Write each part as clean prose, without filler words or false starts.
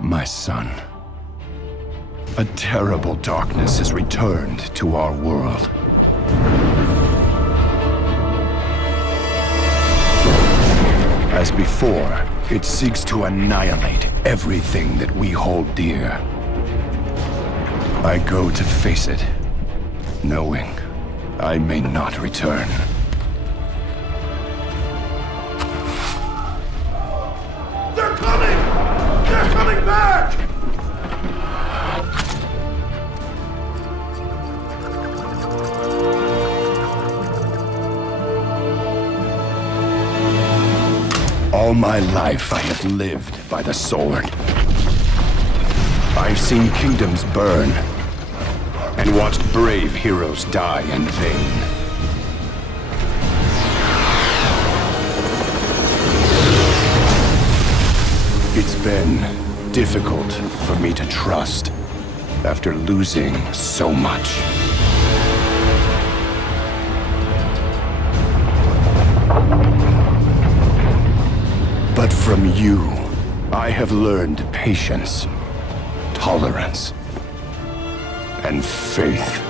My son. A terrible darkness has returned to our world. As before, it seeks to annihilate everything that we hold dear. I go to face it, knowing I may not return. They're coming! They're coming back! All my life I have lived by the sword. I've seen kingdoms burn, and watched brave heroes die in vain. It's been difficult for me to trust after losing so much. But from you, I have learned patience, tolerance, and faith.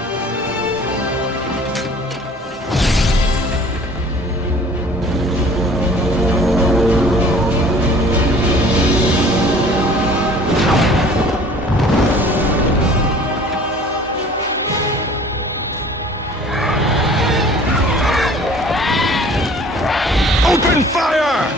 Open fire!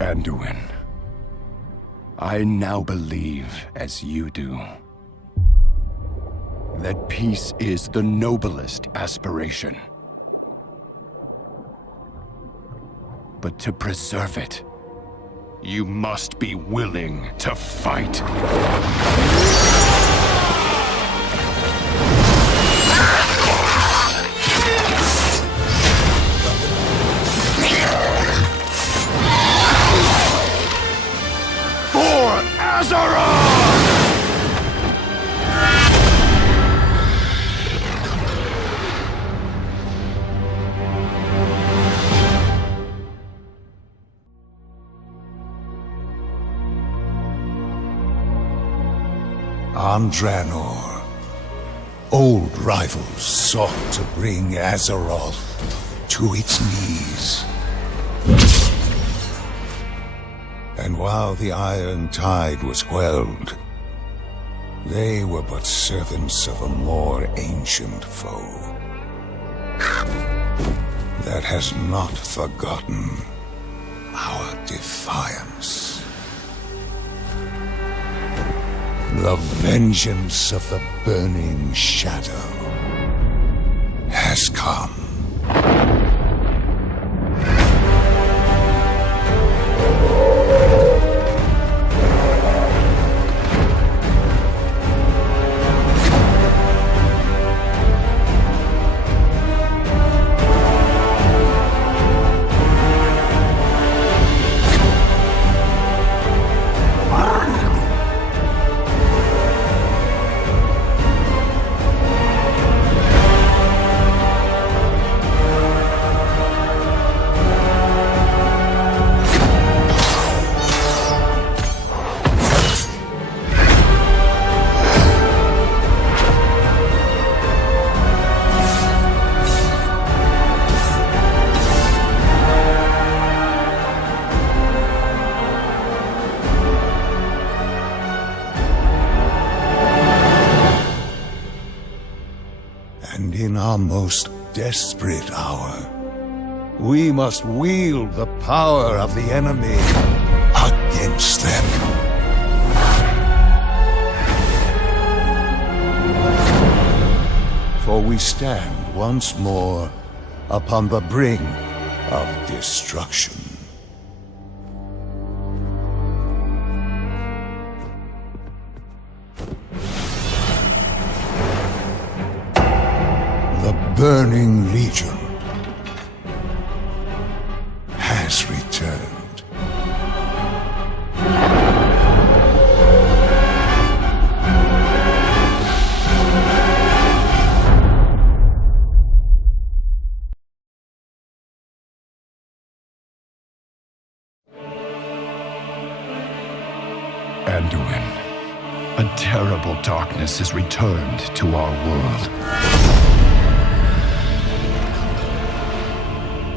Anduin, I now believe, as you do, that peace is the noblest aspiration. But to preserve it, you must be willing to fight. Azeroth! On Draenor, old rivals sought to bring Azeroth to its knees. And while the Iron Tide was quelled, they were but servants of a more ancient foe that has not forgotten our defiance. The vengeance of the Burning Shadow has come. And in our most desperate hour, we must wield the power of the enemy against them. For we stand once more upon the brink of destruction. The Burning Legion has returned. Anduin, a terrible darkness has returned to our world.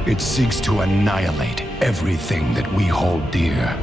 It seeks to annihilate everything that we hold dear.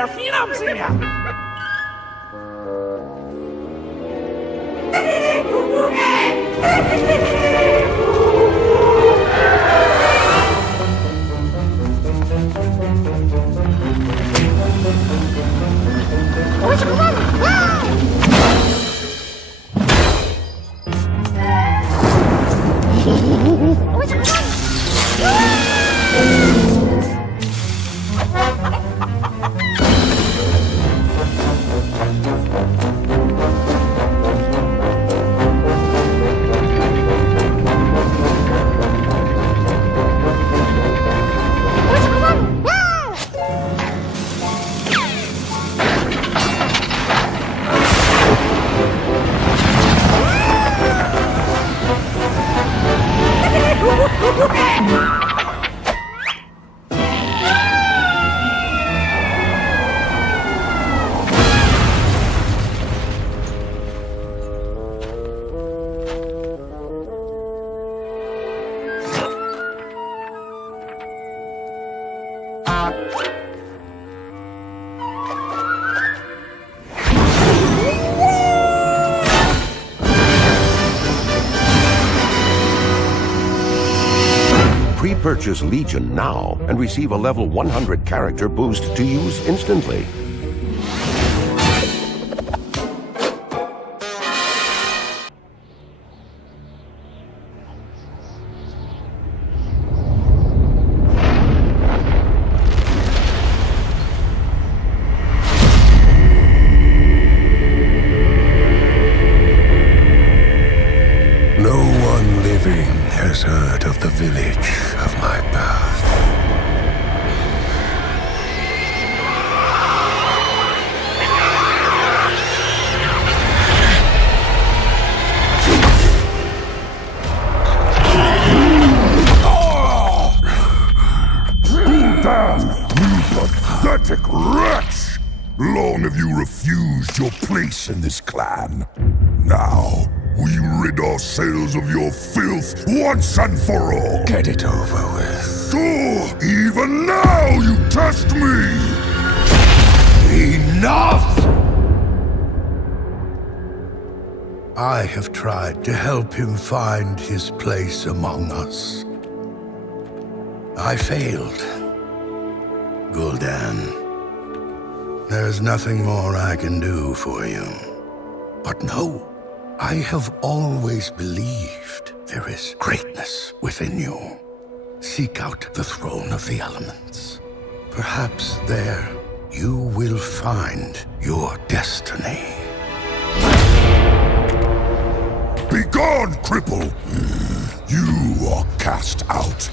Erfinam sie ja. Pre-purchase Legion now and receive a level 100 character boost to use instantly. No one living has heard of the village of my birth. Damn, you pathetic wretch! Long have you refused your place in this clan. Now, we rid ourselves of your filth once and for all. Get it over with. Oh, even now you test me! Enough! I have tried to help him find his place among us. I failed. Gul'dan, there's nothing more I can do for you. But no, I have always believed there is greatness within you. Seek out the throne of the elements. Perhaps there you will find your destiny. Begone, cripple! You are cast out.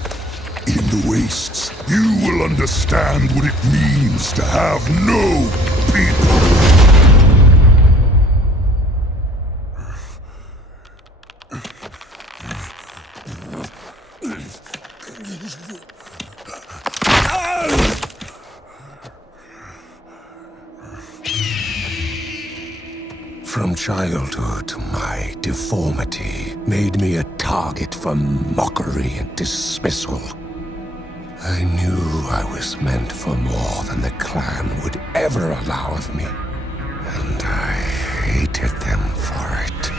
In the wastes, you will understand what it means to have no people. From childhood, my deformity made me a target for mockery and dismissal. I knew I was meant for more than the clan would ever allow of me, and I hated them for it.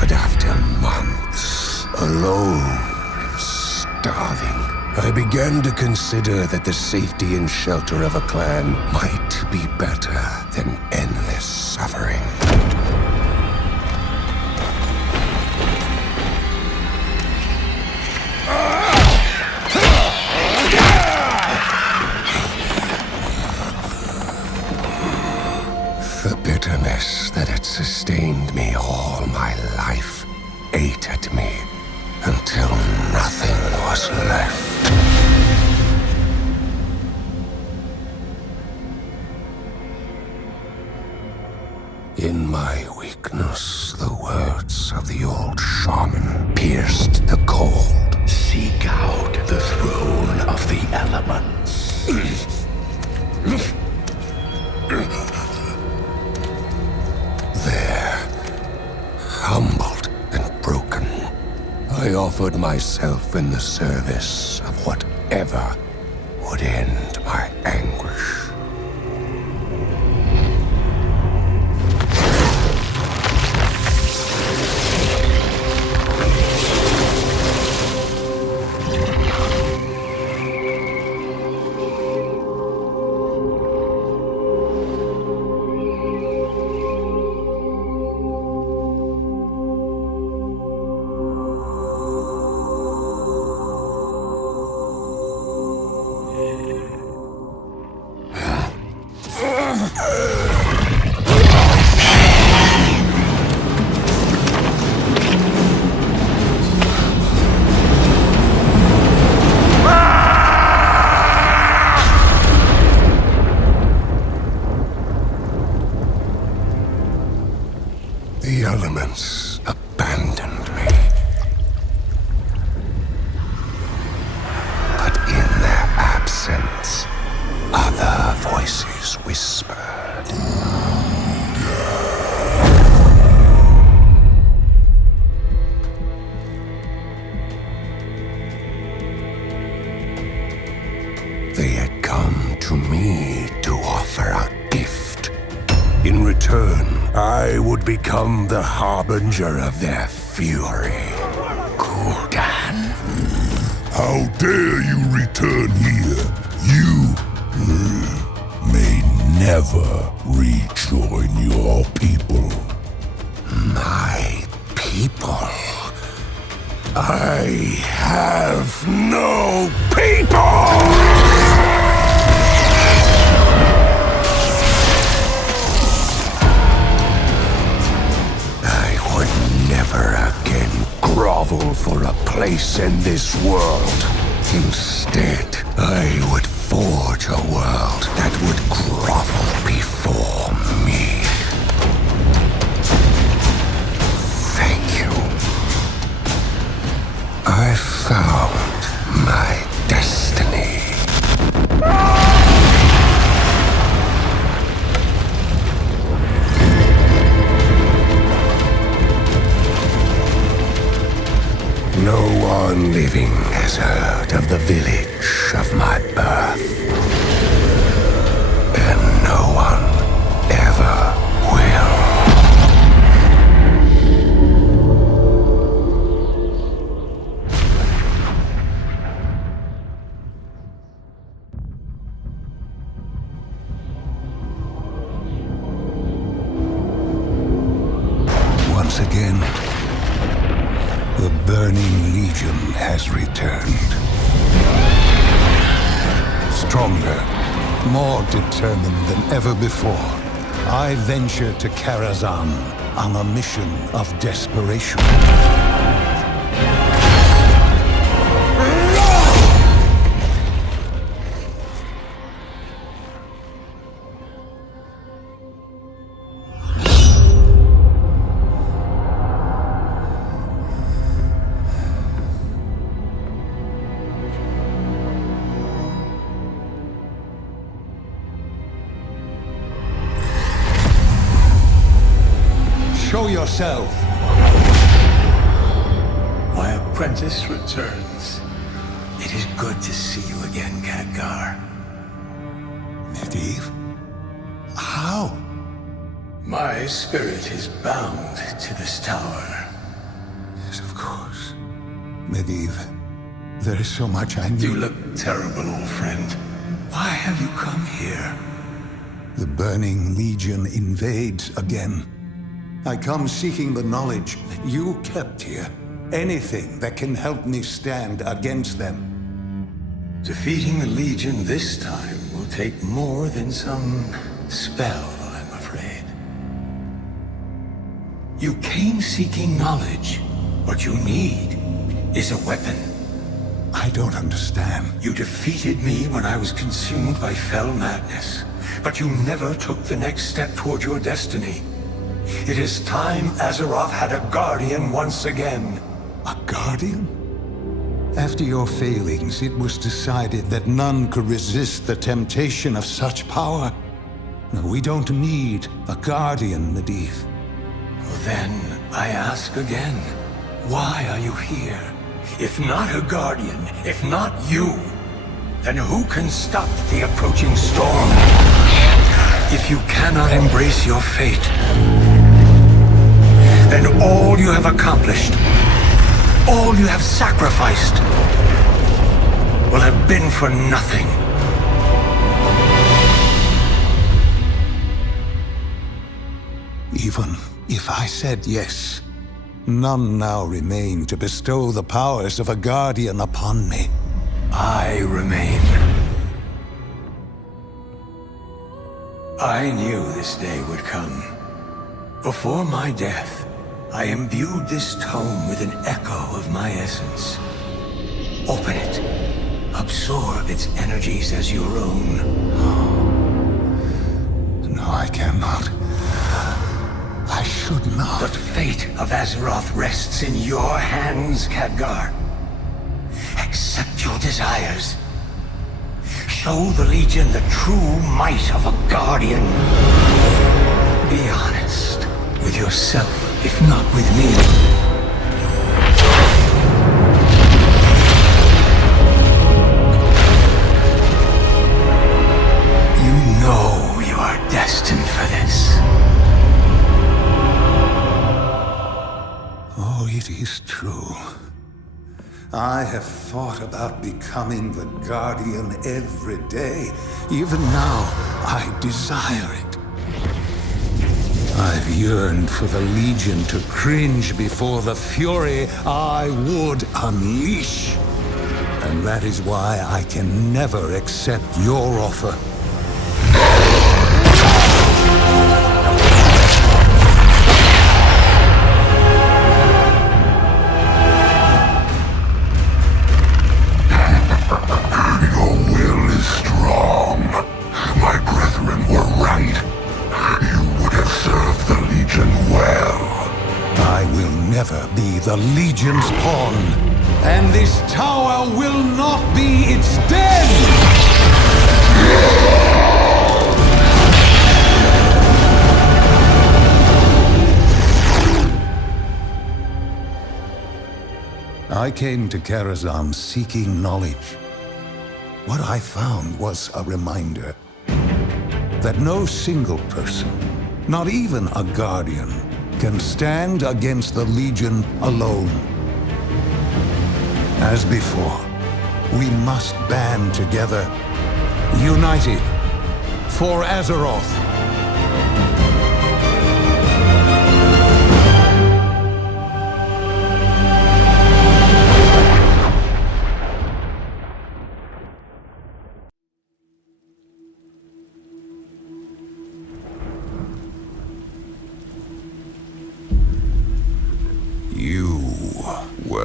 But after months, alone and starving, I began to consider that the safety and shelter of a clan might be better than endless suffering. The bitterness that had sustained me all my life ate at me until nothing was left. In my weakness, the words of the old shaman pierced the cold. Seek out the throne of the elements. There, humbled and broken, I offered myself in the service of whatever would end my anguish. elements abandoned me. But in their absence, other voices whispered. They had come to me to offer a gift. In return, I would become the harbinger of their fury. Kil'jaeden. How dare you return here? You may never rejoin your people. My people? I have no people! Never again grovel for a place in this world. Instead, I would forge a world that would grovel before me. Thank you. I found my destiny. No one living has heard of the village of my birth. And no one ever will. Once again, the Burning Legion has returned. Stronger, more determined than ever before, I venture to Karazhan on a mission of desperation. Show yourself! My apprentice returns. It is good to see you again, Khadgar. Medivh? How? My spirit is bound to this tower. Yes, of course. Medivh, there is so much I need. You look terrible, old friend. Why have you come here? The Burning Legion invades again. I come seeking the knowledge that you kept here. Anything that can help me stand against them. Defeating the Legion this time will take more than some spell, I'm afraid. You came seeking knowledge. What you need is a weapon. I don't understand. You defeated me when I was consumed by fell madness, but you never took the next step toward your destiny. It is time Azeroth had a guardian once again. A guardian? After your failings, it was decided that none could resist the temptation of such power. No, we don't need a guardian, Medivh. Then I ask again, why are you here? If not a guardian, if not you, then who can stop the approaching storm? If you cannot embrace your fate, then all you have accomplished, all you have sacrificed, will have been for nothing. Even if I said yes, none now remain to bestow the powers of a guardian upon me. I remain. I knew this day would come. Before my death, I imbued this tome with an echo of my essence. Open it. Absorb its energies as your own. No, I cannot. I should not. The fate of Azeroth rests in your hands, Khadgar. Accept your desires. Show the Legion the true might of a Guardian. Be honest with yourself, if not with me. Destined for this. Oh, it is true. I have thought about becoming the Guardian every day. Even now, I desire it. I've yearned for the Legion to cringe before the fury I would unleash. And that is why I can never accept your offer. Be the Legion's pawn, and this tower will not be its den! I came to Karazhan seeking knowledge. What I found was a reminder that no single person, not even a Guardian, can stand against the Legion alone. As before, we must band together, united, for Azeroth.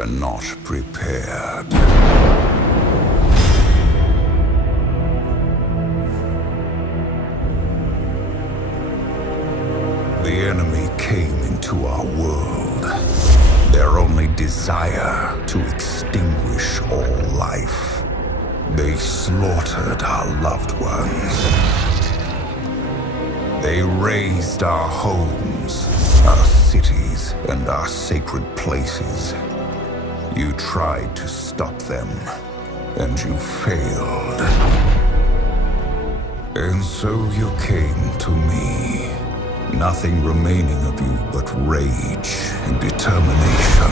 Not prepared. The enemy came into our world. Their only desire to extinguish all life. They slaughtered our loved ones. They razed our homes, our cities, and our sacred places. You tried to stop them, and you failed. And so you came to me. Nothing remaining of you but rage and determination.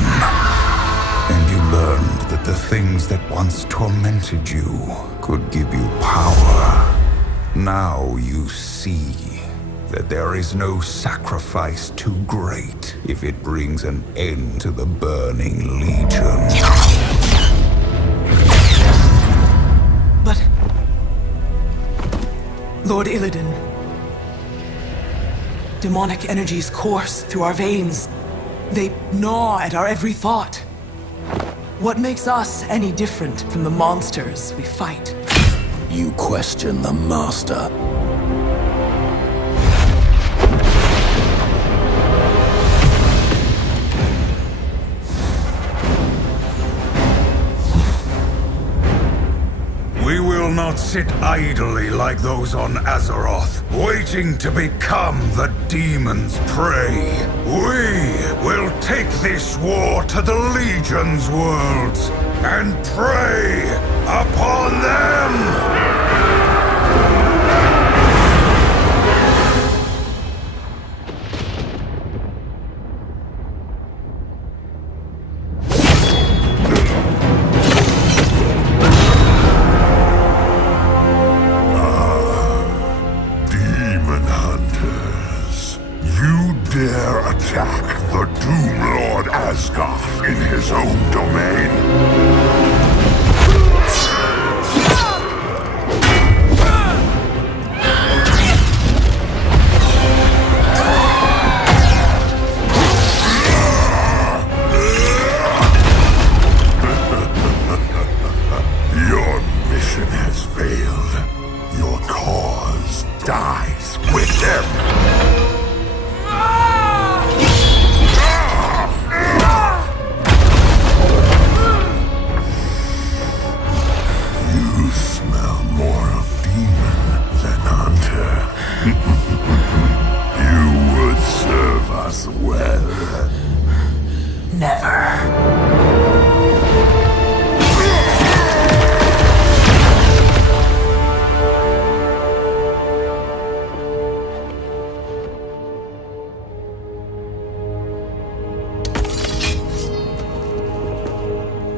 And you learned that the things that once tormented you could give you power. Now you see that there is no sacrifice too great if it brings an end to the burning Legion. But... Lord Illidan... demonic energies course through our veins. They gnaw at our every thought. What makes us any different from the monsters we fight? You question the Master. We will not sit idly like those on Azeroth, waiting to become the demon's prey. We will take this war to the Legion's worlds and prey upon them! In his own domain. Your mission has failed. Your cause dies with him. You would serve us well. Never.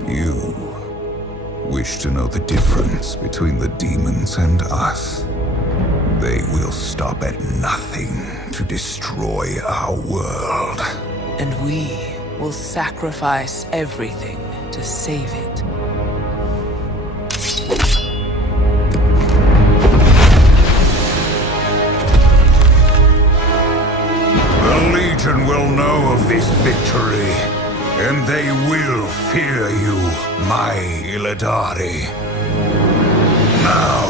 You wish to know the difference between the demons and us. They will stop at nothing to destroy our world. And we will sacrifice everything to save it. The Legion will know of this victory, and they will fear you, my Illidari. Now,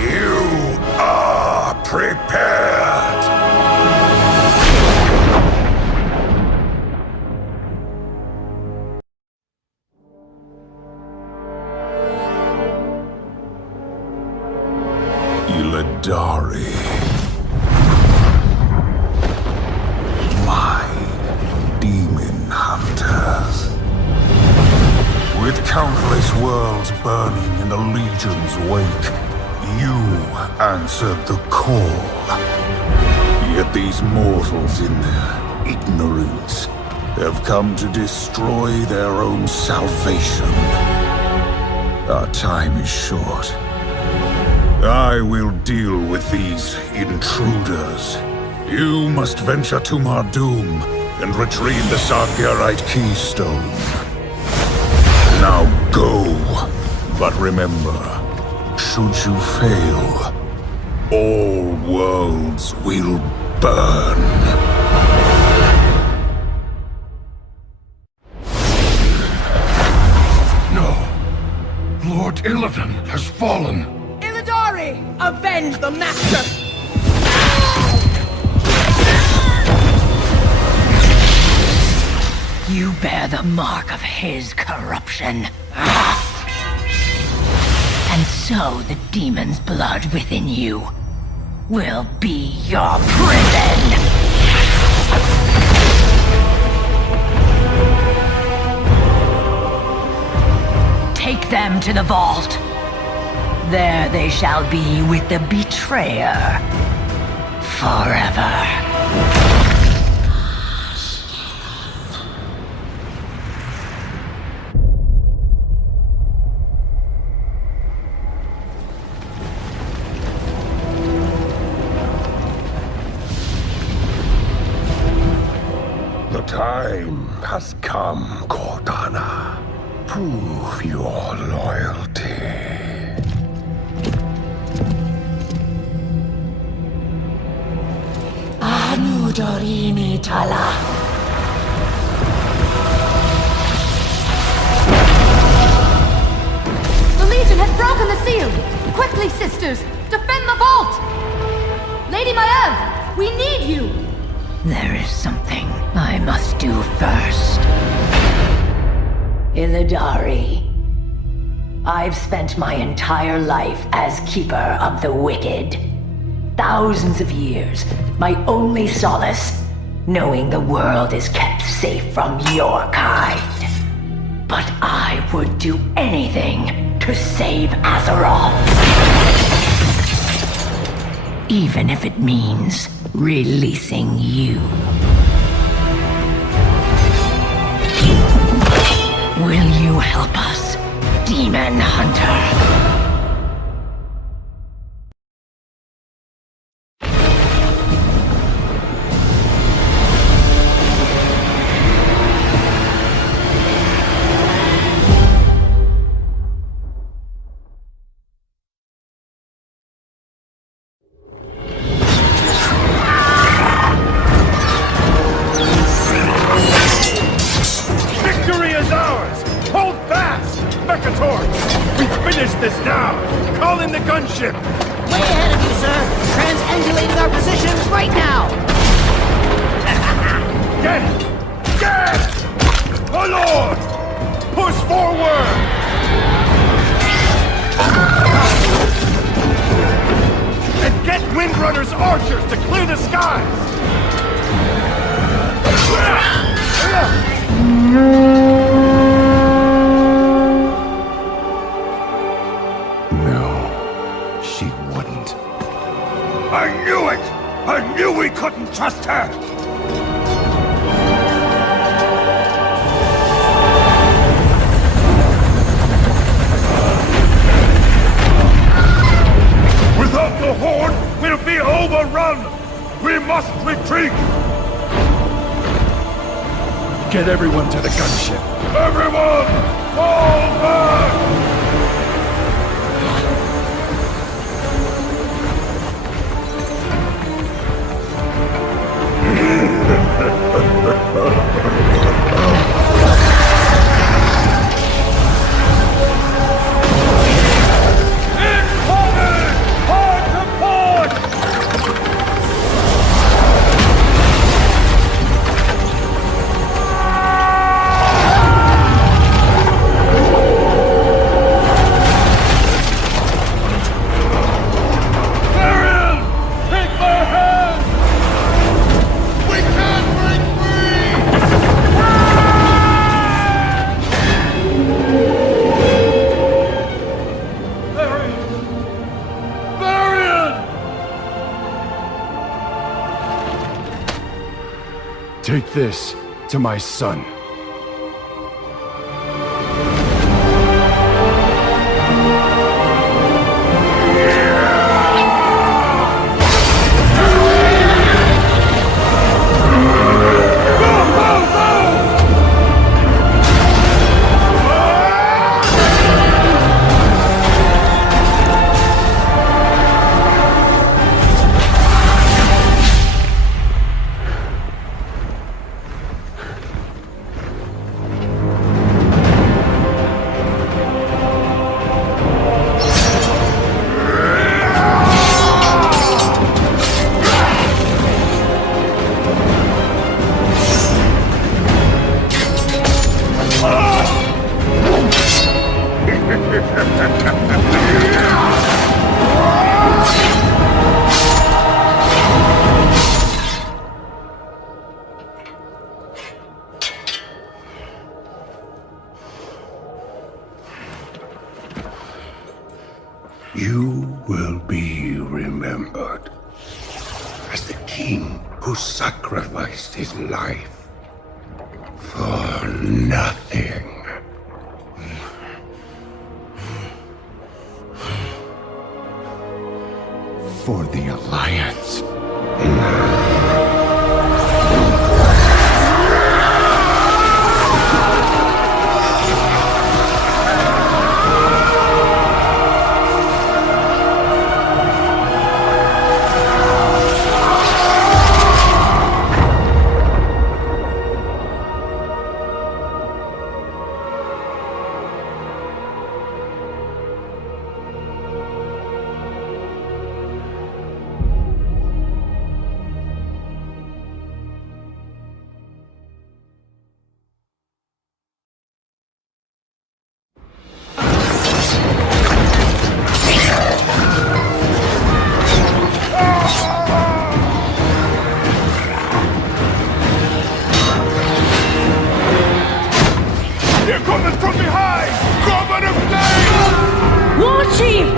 you are prepared! Illidari. My demon hunters. With countless worlds burning in the Legion's wake, you answered the call. Yet these mortals in their ignorance have come to destroy their own salvation. Our time is short. I will deal with these intruders. You must venture to Mardoom and retrieve the Sargerite keystone. Now go. But remember, should you fail, all worlds will burn. No. Lord Illidan has fallen. Illidari! Avenge the Master! You bear the mark of his corruption. And so the demon's blood within you will be your prison! Take them to the vault. There they shall be with the betrayer. Forever. The time has come, Cortana. Prove your loyalty. Anudorini Tala. The Legion has broken the seal! Quickly, sisters! Defend the vault! Lady Maiev, we need you! There is something I must do first. Illidari, I've spent my entire life as Keeper of the Wicked. Thousands of years, my only solace, knowing the world is kept safe from your kind. But I would do anything to save Azeroth. Even if it means releasing you. Will you help us, Demon Hunter? this now! Call in the gunship! Way ahead of you, sir! Transangulating our positions right now! Get it! Get it! My lord! Push forward! And get Windrunner orders archers to clear the skies! No, she wouldn't. I knew it! I knew we couldn't trust her! Without the Horde, we'll be overrun! We must retreat! Get everyone to the gunship. Everyone! Fall back! Incoming! Hard to port! Marion! Take my hand! We can't break free! Marion! Marion! Take this to my son. You will be remembered as the king who sacrificed his life for nothing. For the Alliance. They're coming from behind! Cover the flame! War Chief!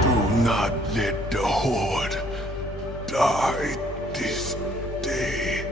Do not let the Horde die this day.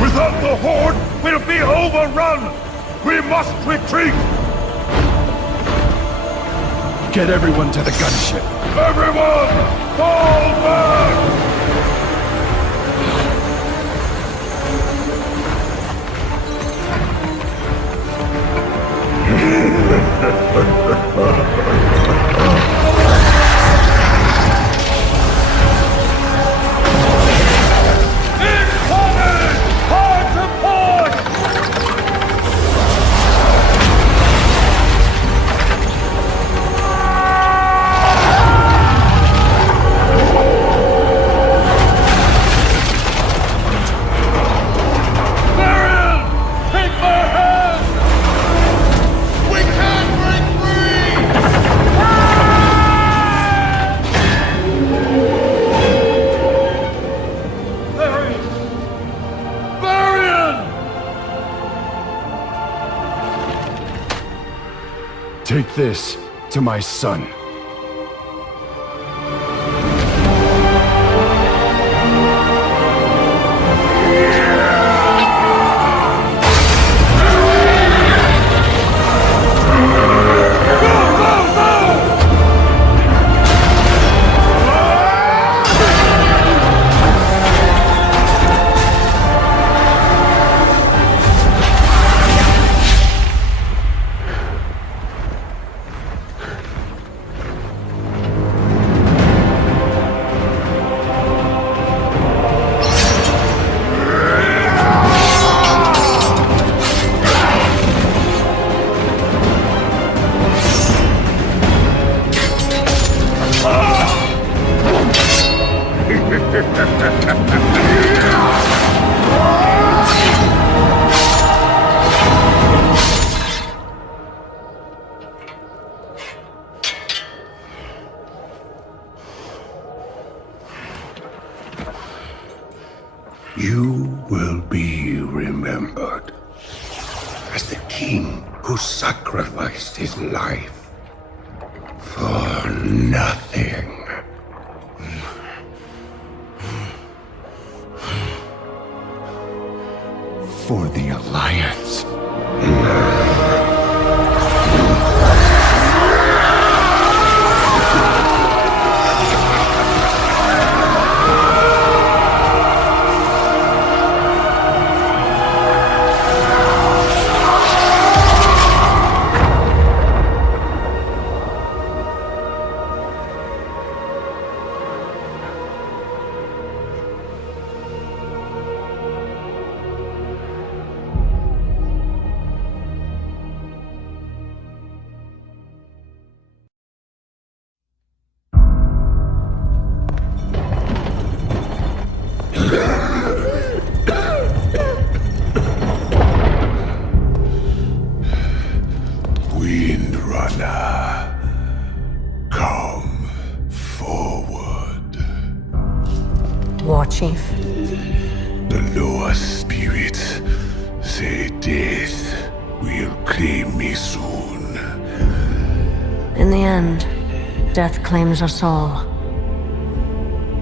Without the Horde, we'll be overrun! We must retreat! Get everyone to the gunship. Everyone, fall back! Take this to my son. You will be remembered as the king who sacrificed his life for nothing. For the Alliance. War Chief. The lower spirits say death will claim me soon. In the end, death claims us all.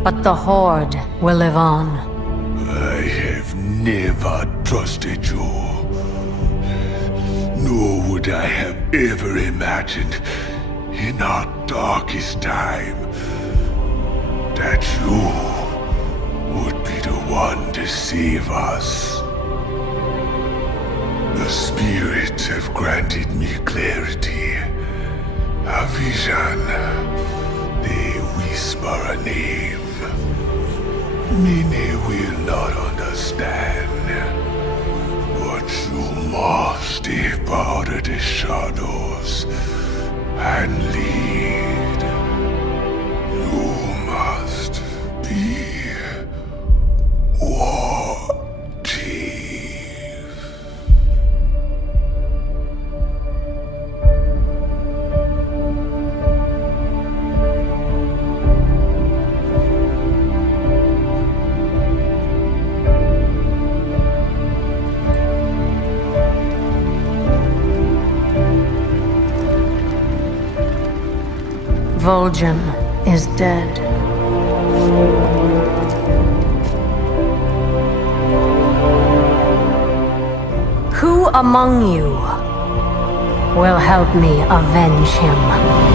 But the Horde will live on. I have never trusted you. Nor would I have ever imagined in our darkest time that you would be the one to save us. The spirits have granted me clarity, a vision. They whisper a name. Many will not understand, but you must step out of the shadows and lead. You must be War Chief. Vol'jin is dead. Who among you will help me avenge him?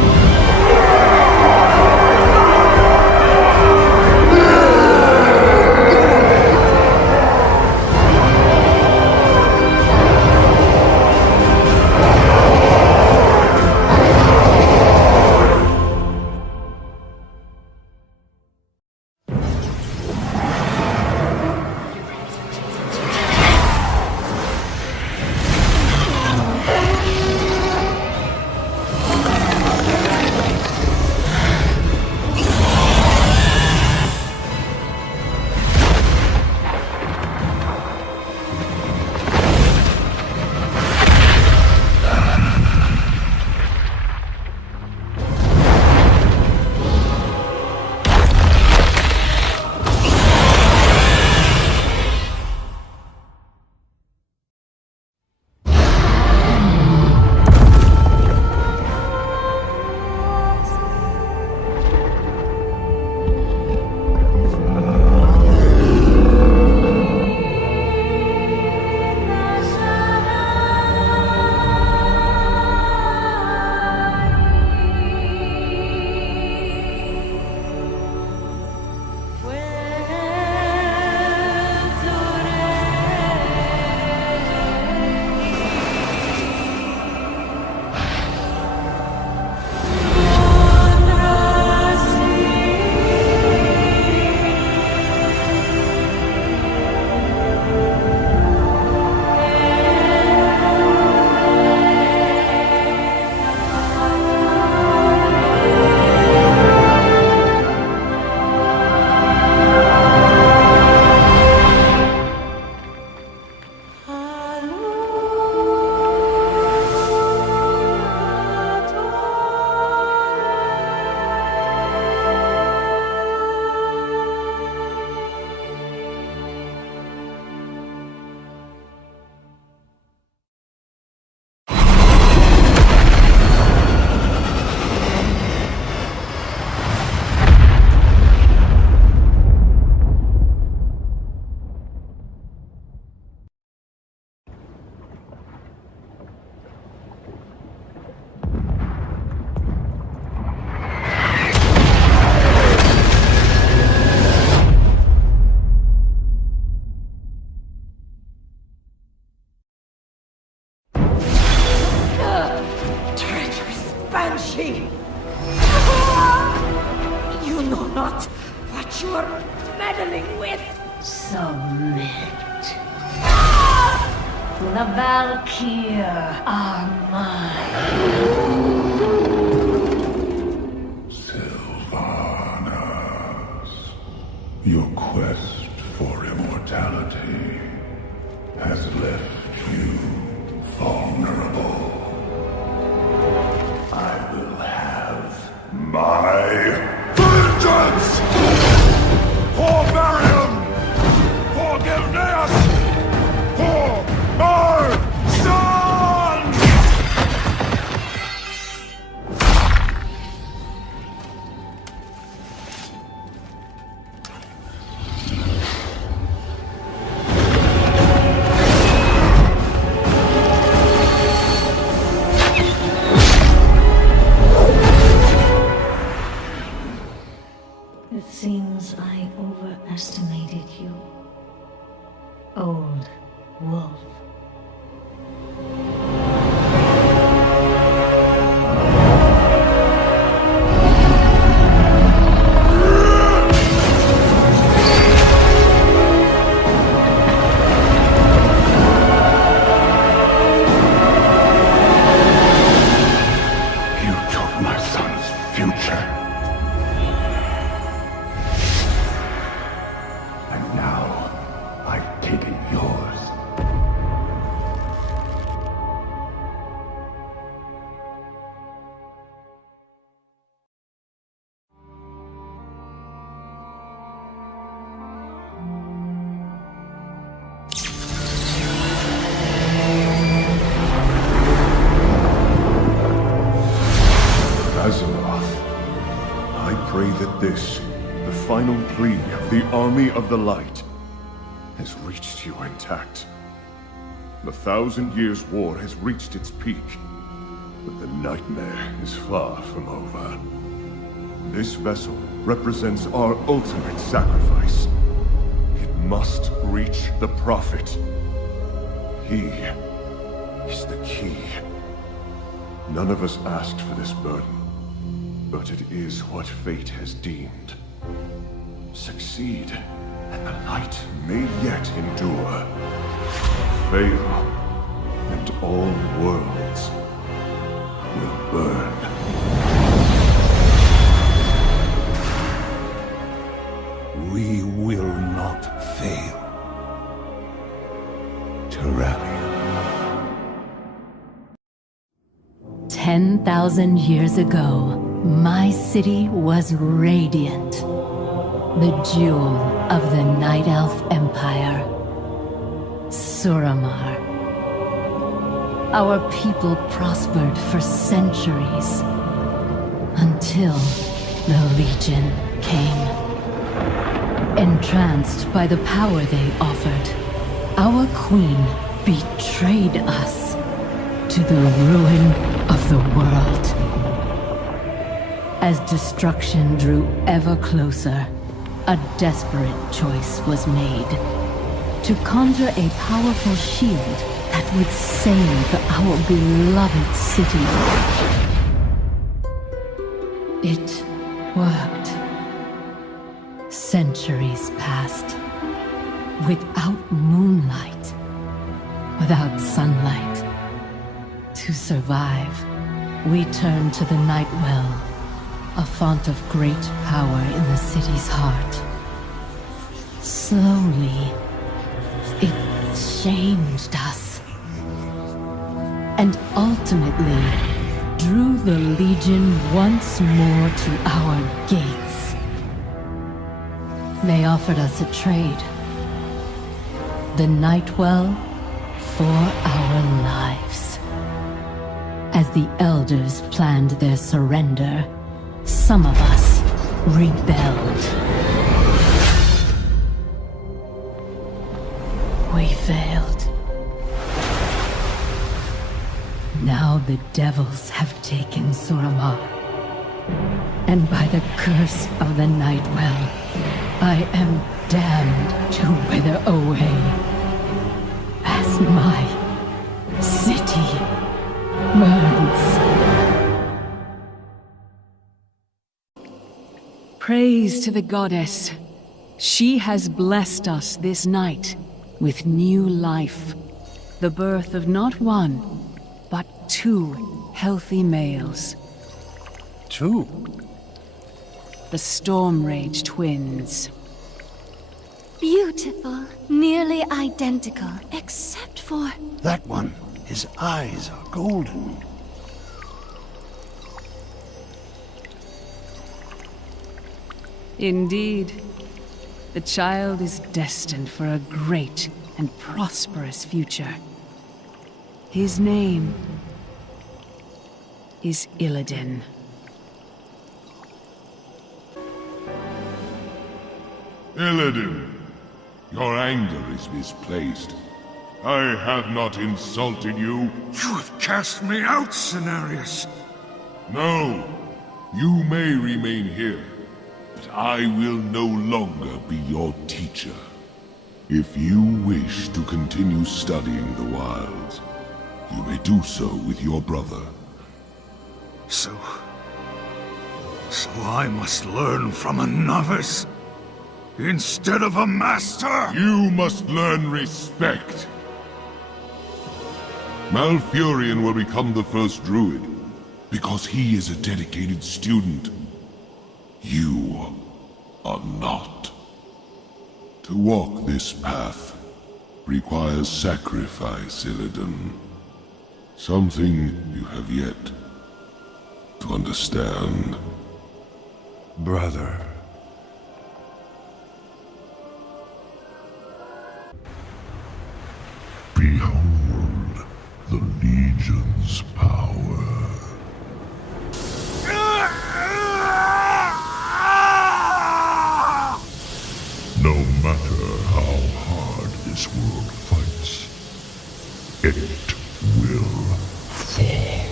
Banshee! You know not what you are meddling with! Submit. The Valkyr are mine. Your quest for immortality has left you vulnerable. I will have my vengeance! For Varian! For Gilneas! For my son! It seems I overestimated you. Old wolf. You took my son's future. And now, I've taken yours. Azeroth, I pray that this, the final plea of the Army of the Light, has reached you intact. The 1,000 Years' War has reached its peak, but the nightmare is far from over. This vessel represents our ultimate sacrifice. It must reach the Prophet. He is the key. None of us asked for this burden, but it is what fate has deemed. Succeed, and the light may yet endure. Fail, and all worlds will burn. We will not fail. Terralia. 10,000 years ago, my city was radiant. The jewel of the Night Elf Empire. Suramar. Our people prospered for centuries. Until the Legion came. Entranced by the power they offered, our queen betrayed us to the ruin of the world. As destruction drew ever closer, a desperate choice was made to conjure a powerful shield that would save our beloved city. It worked. Centuries passed. Without moonlight, without sunlight. To survive, we turned to the Night Well, a font of great power in the city's heart. Slowly, it changed us. And ultimately, drew the Legion once more to our gates. They offered us a trade. The Nightwell for our lives. As the Elders planned their surrender, some of us rebelled. We failed. Now the devils have taken Suramar. And by the curse of the Nightwell, I am damned to wither away. As my city burns. Praise to the goddess. She has blessed us this night with new life. The birth of not one, but 2 healthy males. 2? The Storm Rage twins. Beautiful, nearly identical, except for... That one, his eyes are golden. Indeed. The child is destined for a great and prosperous future. His name is Illidan. Illidan, your anger is misplaced. I have not insulted you. You have cast me out, Cenarius. No, you may remain here, but I will no longer be your teacher. If you wish to continue studying the wilds, you may do so with your brother. So I must learn from a novice instead of a master? You must learn respect. Malfurion will become the first druid, because he is a dedicated student. You are not. To walk this path requires sacrifice, Illidan. Something you have yet to understand. Brother. Behold the Legion's power. No matter how hard this world fights, it will fall.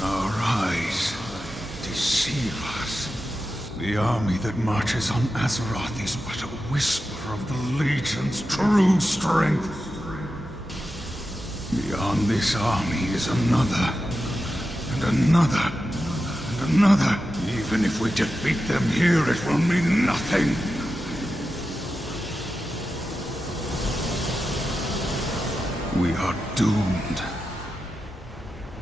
Arise, deceive us. The army that marches on Azeroth is but a whisper of the Legion's true strength. Beyond this army is another, and another, and another. Even if we defeat them here, it will mean nothing. We are doomed.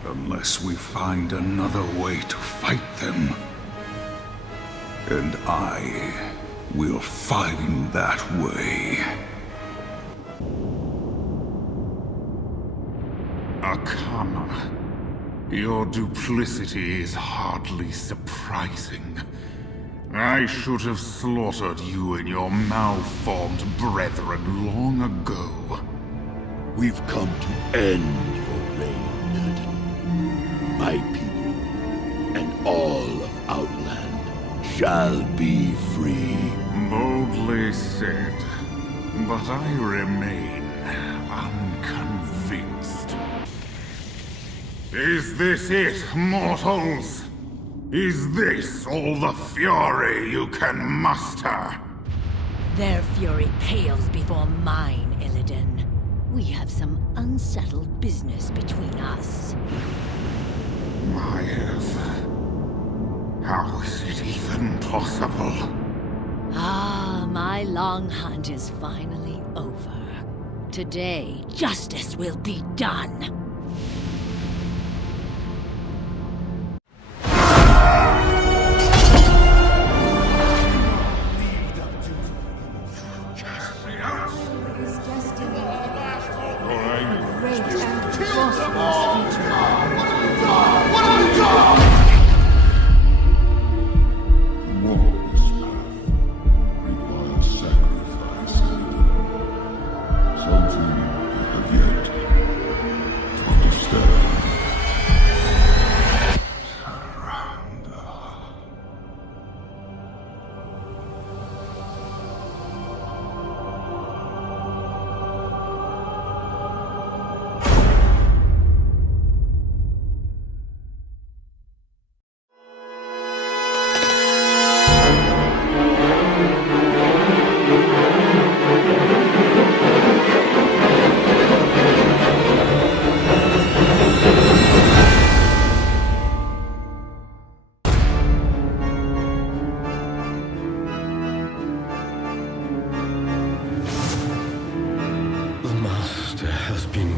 Unless we find another way to fight them. And I will find that way. Akama, your duplicity is hardly surprising. I should have slaughtered you and your malformed brethren long ago. We've come to end your reign, Illidan. My people and all of Outland shall be free. Boldly said, but I remain unconvinced. Is this it, mortals? Is this all the fury you can muster? Their fury pales before mine, Illidan. We have some unsettled business between us. Myers, how is it even possible? Ah, my long hunt is finally over. Today, justice will be done.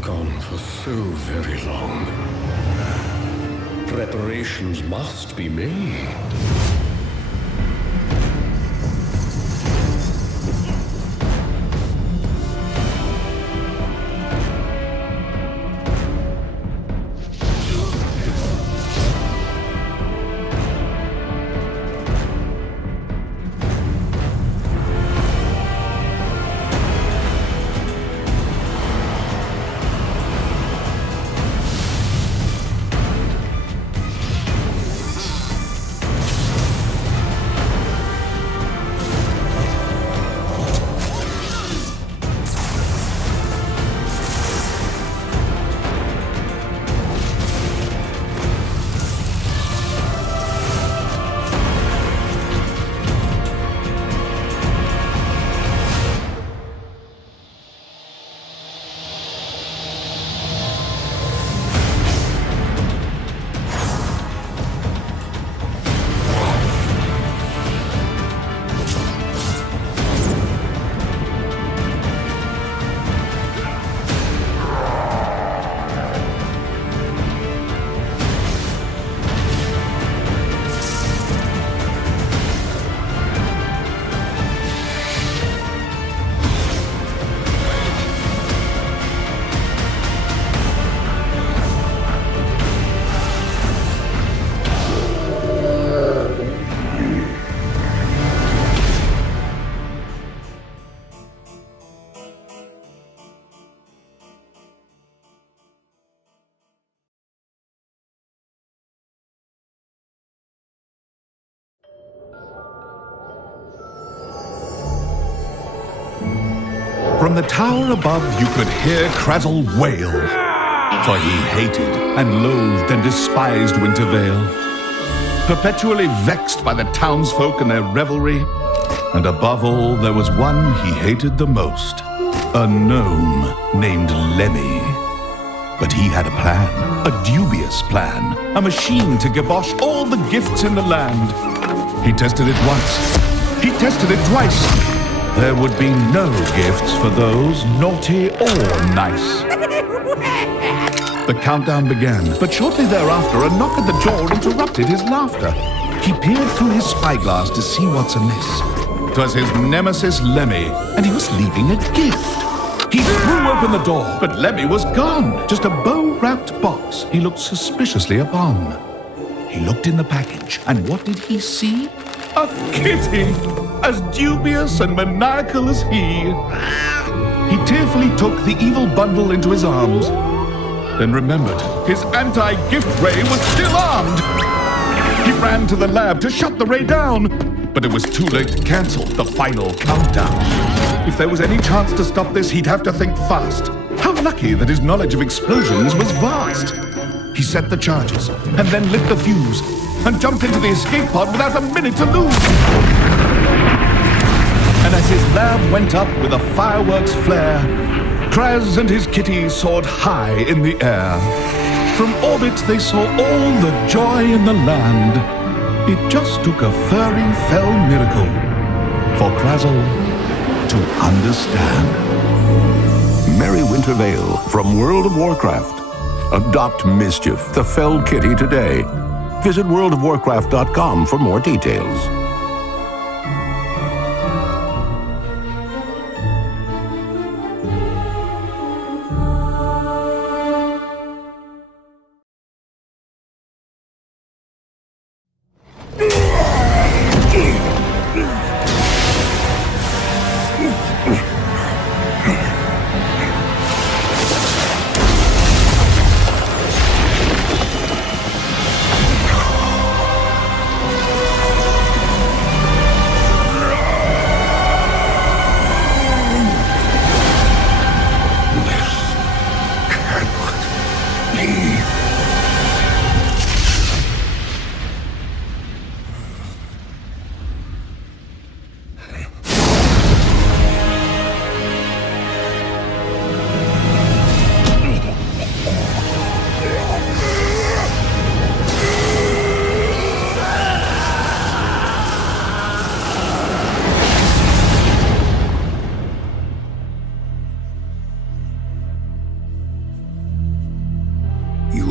gone for so very long. Preparations must be made. From the tower above, you could hear Krazel wail, for he hated and loathed and despised Wintervale, perpetually vexed by the townsfolk and their revelry. And above all, there was one he hated the most, a gnome named Lemmy. But he had a plan, a dubious plan, a machine to kibosh all the gifts in the land. He tested it once, he tested it twice. There would be no gifts for those naughty or nice. The countdown began, but shortly thereafter a knock at the door interrupted his laughter. He peered through his spyglass to see what's amiss. 'Twas his nemesis Lemmy, and he was leaving a gift. He threw open the door, but Lemmy was gone. Just a bow-wrapped box he looked suspiciously upon. He looked in the package, and what did he see? A kitty, as dubious and maniacal as he. He tearfully took the evil bundle into his arms, then remembered his anti-gift ray was still armed. He ran to the lab to shut the ray down, but it was too late to cancel the final countdown. If there was any chance to stop this, he'd have to think fast. How lucky that his knowledge of explosions was vast. He set the charges, and then lit the fuse, and jumped into the escape pod without a minute to lose. And as his lab went up with a fireworks flare, Kraz and his kitty soared high in the air. From orbit they saw all the joy in the land. It just took a furry fell miracle for Krazel to understand. Merry Wintervale from World of Warcraft. Adopt Mischief, the fell kitty, today. Visit worldofwarcraft.com for more details.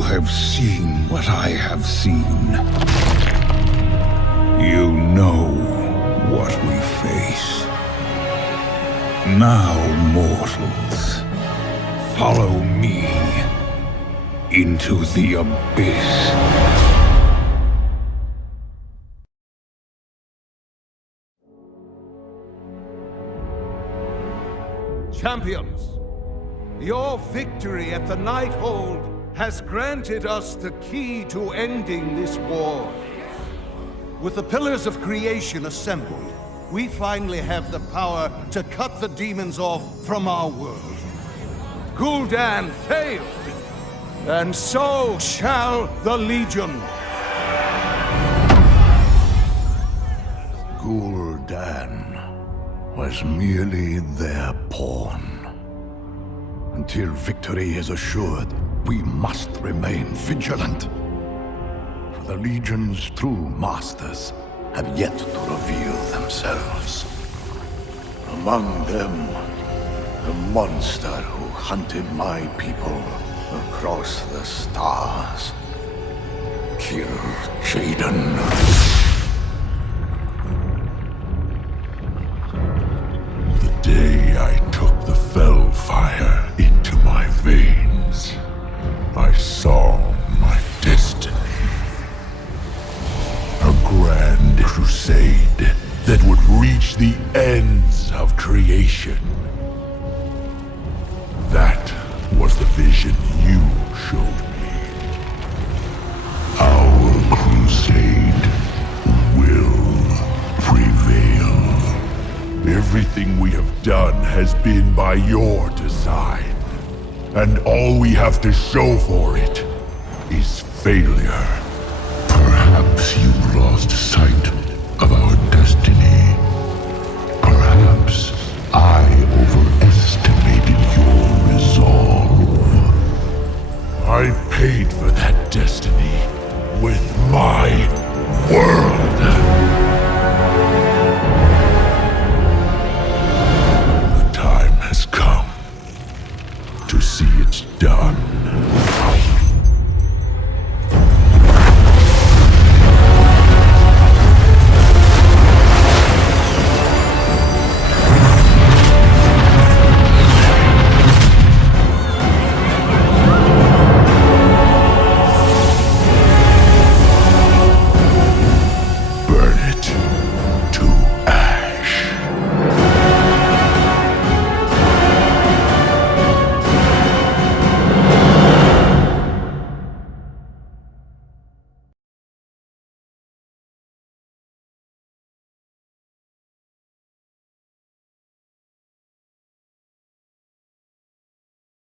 have seen what I have seen. You know what we face. Now, mortals, follow me into the abyss. Champions, your victory at the Nighthold has granted us the key to ending this war. With the pillars of creation assembled, we finally have the power to cut the demons off from our world. Kil'jaeden failed, and so shall the Legion. Kil'jaeden was merely their pawn. Until victory is assured, we must remain vigilant. For the Legion's true masters have yet to reveal themselves. Among them, the monster who hunted my people across the stars. Kil'jaeden. The day I took the Fellfire into my veins, I saw my destiny. A grand crusade that would reach the ends of creation. That was the vision you showed me. Our crusade will prevail. Everything we have done has been by your design. And all we have to show for it is failure. Perhaps you lost sight of our destiny. Perhaps I overestimated your resolve. I paid for that destiny with my world. The time has come to see it done.